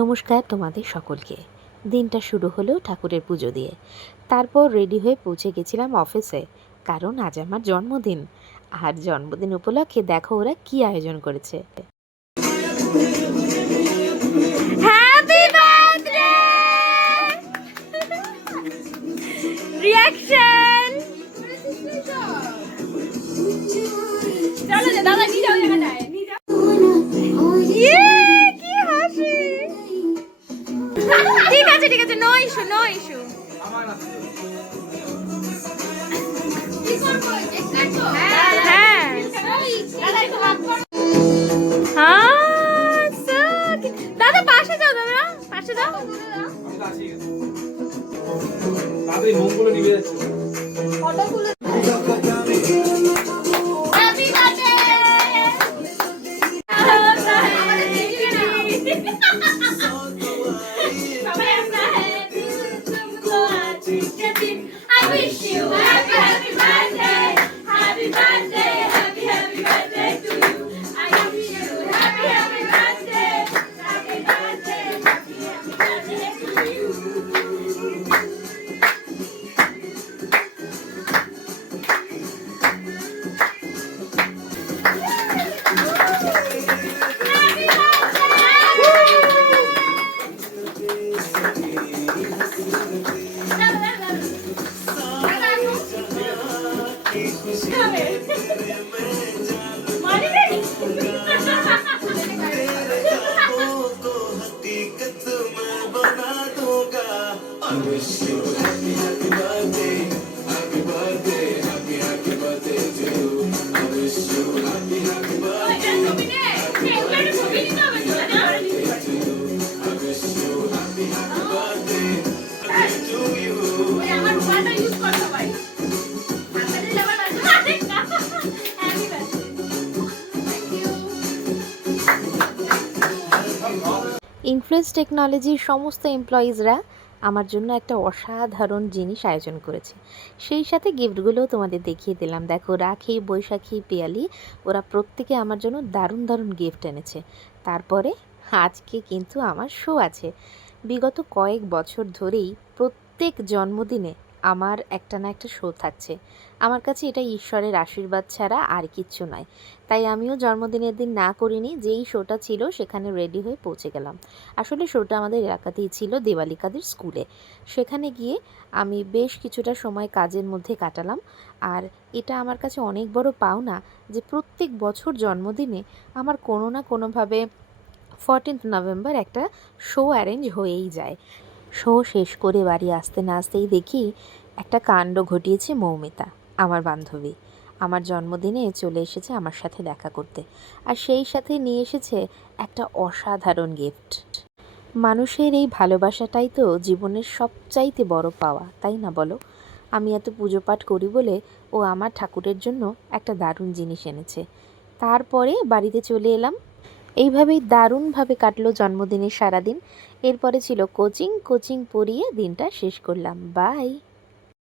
নমস্কার তোমাদের সকলকে। দিনটা শুরু হলো ঠাকুরের পুজো দিয়ে। তারপর রেডি হয়ে পৌঁছে গেছিলাম অফিসে, কারণ আজ আমার জন্মদিন। আর জন্মদিন উপলক্ষে দেখো ওরা কি আয়োজন করেছে। Happy birthday reaction. চলো না দাদা, নিয়ে যাও এখানটায়, নিয়ে যাও। কি হাসি। ঠিক আছে ঠিক আছে, নো ইস্যু নো ইস্যু। দাদা পাশে যাও, দাদা পাশে যাও। I wish you happy, happy birthday, happy birthday, happy, happy birthday to you. I wish you happy, happy birthday, happy birthday, happy, happy birthday to you. I wish you happy, happy birthday, happy birthday, happy, happy birthday to you. I wish you happy, happy birthday, happy birthday to you. I wish you happy, happy birthday to you. আমার মোবাইলটা use কর সবাই। হাতে যাবার আছে happy birthday. Influence টেকনোলজির সমস্ত এমপ্লয়িজরা আমার জন্য একটা অসাধারণ জিনিস আয়োজন করেছে। সেই সাথে গিফটগুলোও তোমাদের দেখিয়ে দিলাম। দেখো, রাখি, বৈশাখী, পিয়ালি, ওরা প্রত্যেকে আমার জন্য দারুণ দারুণ গিফট এনেছে। তারপরে আজকে কিন্তু আমার শো আছে। বিগত কয়েক বছর ধরেই প্রত্যেক জন্মদিনে আমার একটা না একটা শো থাকছে। আমার কাছে এটা ঈশ্বরের আশীর্বাদ ছাড়া আর কিচ্ছু নয়। তাই আমিও জন্মদিনের দিন না করিনি, যেই শোটা ছিল সেখানে রেডি হয়ে পৌঁছে গেলাম। আসলে শোটা আমাদের এলাকাতেই ছিল, দেওয়ালিকাদের স্কুলে। সেখানে গিয়ে আমি বেশ কিছুটা সময় কাজের মধ্যে কাটালাম। আর এটা আমার কাছে অনেক বড় পাওনা যে প্রত্যেক বছর জন্মদিনে আমার কোনো না কোনোভাবে 14th নভেম্বর একটা শো অ্যারেঞ্জ হয়েই যায়। শো শেষ করে বাড়ি আসতে না আসতেই দেখি একটা কাণ্ড ঘটিয়েছে মৌমিতা, আমার বান্ধবী। আমার জন্মদিনে চলে এসেছে আমার সাথে দেখা করতে, আর সেই সাথে নিয়ে এসেছে একটা অসাধারণ গিফট। মানুষের এই ভালোবাসাটাই তো জীবনের সবচাইতে বড় পাওয়া, তাই না বলো? আমি এত পুজো পাঠ করি বলে ও আমার ঠাকুরের জন্য একটা দারুণ জিনিস এনেছে। তারপরে বাড়িতে চলে এলাম। এইভাবেই দারুণভাবে কাটলো জন্মদিনের সারাদিন। এরপরে ছিল কোচিং পড়িয়ে দিনটা শেষ করলাম। বাই।